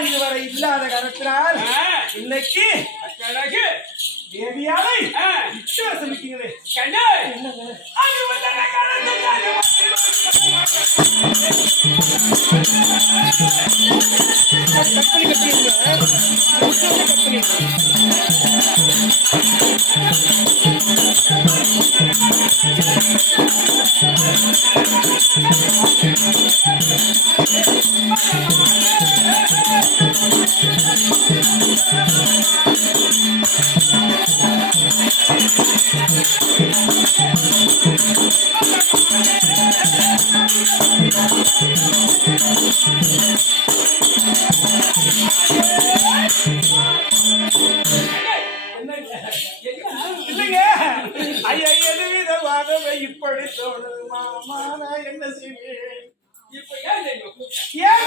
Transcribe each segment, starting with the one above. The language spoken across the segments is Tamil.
இதுவரை இல்லாத கருத்தினால் இன்னைக்கு தேவியாவை சமைக்கிறீங்களே கற்பனை இல்லைங்க ஐயா எதுவிதமாகவே இப்படி தோணுது மாமா நான் என்ன செய்வேன் இப்ப ஏன் தெரியுமா ஏன்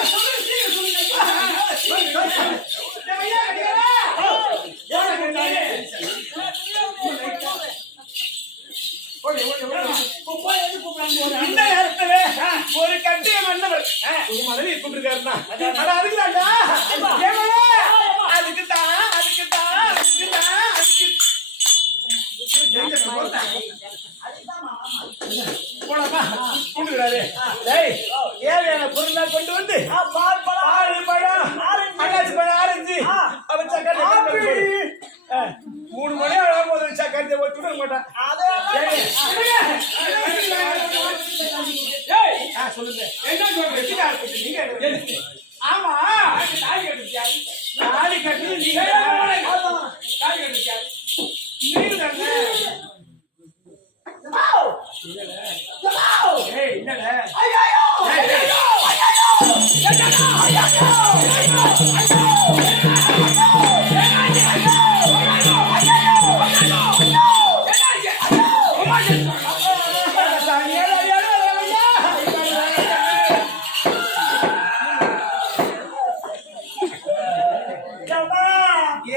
இந்த நேரத்துல ஒரு கட்டிய மன்னவர் உங்க மனைவி கூப்பிட்டுருக்காருன்னா அதுக்குதாண்டா அதுக்குதான் போனப்பா கூப்பிட்டுக்கிறாரு ஏழையான பொருளா கொண்டு வந்து பால் பழம் அண்ணாச்சி பழம் ஆரஞ்சு அவன் சக்கரை 3 மணி ஆகும்போது சக்கரத்தை ஒட்டு விட மாட்டான் சொல்லுங்க என்ன சொல்றீங்க ஆமா தாலி கட்டுறியா தாலி கட்டுறது நீங்க தாலி கட்டுறியா நீங்க தானே ஏய் என்னடா ஐயோ ஐயோ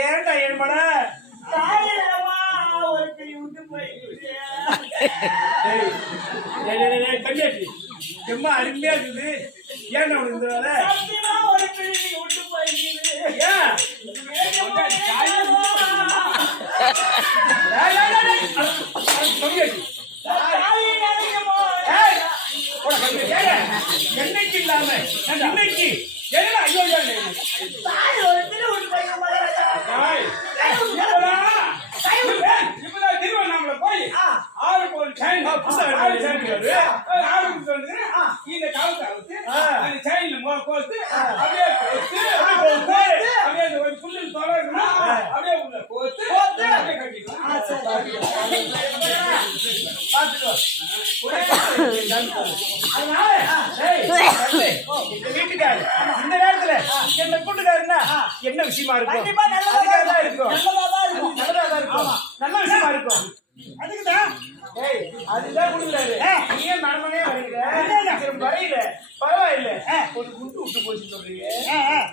ஏன்டா என் மன கல்யாணி எம்மா அருமையா இருக்குது ஏன் உனக்கு இந்த வேலை என்னைக்கு இல்லாம இன்னைக்கு ஐயோ இப்பதான் திருவண்ணாமலை போய் ஆளுக்கு ஒரு செயின் இந்த காலத்தை அவுத்து அந்த செயின்ல கோர்த்து அப்படியே அப்படியே புல்லு தொலைக்கணும் அப்படியே உள்ள கோர்த்து அப்படியே கட்டிக்கலாம் வீட்டுக்காரு இந்த நேரத்துல என்ன கூட்டுக்காருன்னா என்ன விஷயமா இருக்கும் நல்லதா இருக்கும் நல்ல விஷயமா இருக்கும் அதுக்குதான் அதுதான் கொடுக்குறாரு நீ மனமனே வரையில பரவாயில்ல ஒரு குண்டு விட்டு போச்சு சொல்றீங்க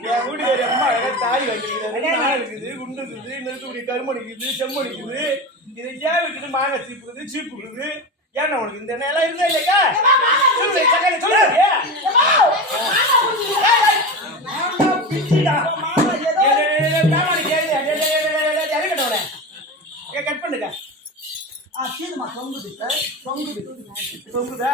என் வீட்டுக்காரி அம்மா தாய் வைக்கிறாரு இருக்குது குண்டு இருக்குது நெருக்கக்கூடிய கருமணிக்குது செம்மணிக்குது இதை ஏன் விட்டுட்டு மாங்காய் சீப்புக்குது சீப்புக்குது ஏன்னா உனக்கு இந்த நிலம் இருந்தா இல்லையா சொல்லு சக்கரை சொல்லு கட் பண்ணுங்க தொங்குதா